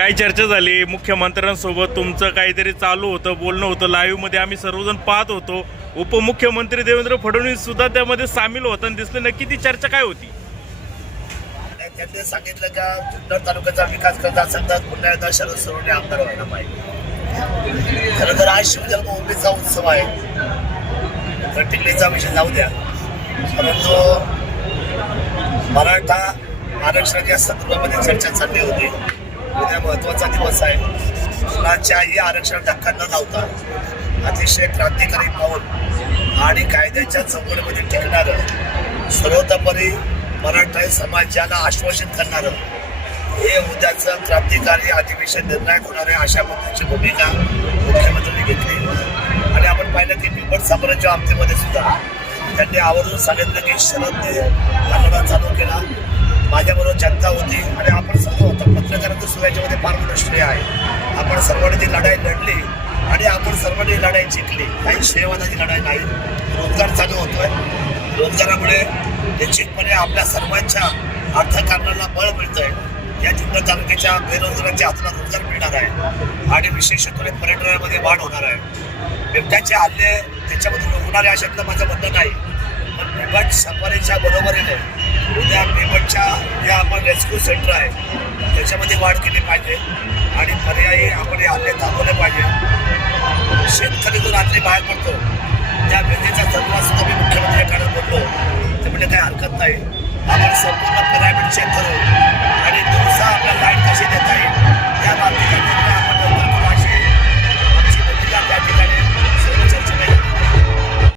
काय चर्चा झाली? मुख्यमंत्र्यांसोबत तुमचं काहीतरी चालू होतं बोलणं होतं लाईव्हमध्ये आम्ही सर्वजण पाहत होतो. उपमुख्यमंत्री देवेंद्र फडणवीस सुद्धा त्यामध्ये सामील होताना दिसले नक्की ती चर्चा काय होती? आणि त्यांनी सांगितलं का जुन्नर तालुक्याचा विकास करत असेल तर पुन्हा एकदा शरद सरोने आमदार व्हायला पाहिजे. खरं तर आज शिवजन्मभूमीचा उत्सव आहे. तर टिकलीचा विषय जाऊ द्या. परंतु मराठा आरक्षणाच्या संदर्भामध्ये चर्चा चालली होती. उद्या महत्त्वाचा दिवस आहे. कुणाच्याही आरक्षण धक्का न लावता अतिशय क्रांतिकारी पाऊल आणि कायद्याच्या चौकटीमध्ये टिकणारं सर्वतोपरी मराठा समाजाला आश्वासित करणारं हे उद्याचं क्रांतिकारी अधिवेशन निर्णायक होणार आहे अशा पद्धतीची भूमिका मुख्यमंत्र्यांनी घेतली. आणि आपण पाहिलं की बिबट साम्राज्य आमतेमध्ये सुद्धा त्यांनी आवर्जून सांगितलं की शरदने हा चालू पत्रकारांचं याच्यामध्ये फार मोठं श्रेय आहे. आपण सर्वांनी ती लढाई लढली आणि आपण सर्वांनी लढाई जिंकली. काही श्रेयवादाची लढाई नाही. रोजगार चालू होतोय. रोजगारामुळे निश्चितपणे आपल्या सर्वांच्या अर्थकारणाला बळ मिळतंय. या जुन्नर तालुक्याच्या बेरोजगारांच्या हाताला रोजगार मिळणार आहे. आणि विशेषत्वाने पर्यटनामध्ये वाढ होणार आहे. बिबट्याचे हल्ले त्याच्यामध्ये रोखणारे अशातलं माझं म्हणणं नाही. गट सफारीच्या बरोबरीने उद्या पेमेंटच्या ज्या आपण रेस्क्यू सेंटर आहे. त्याच्यामध्ये वाढ केली पाहिजे आणि पर्यायी आपण हल्ले थांबवले पाहिजे. शेतकरी जो रात्री बाहेर पडतो. त्या वेळेचा सुद्धा मी मुख्यमंत्री काढत बोललो. ते म्हणजे काही हरकत नाही. आपण संपूर्ण पिरामिड चेक करू आणि दिवसा आपल्या लाइट कशी देता येईल?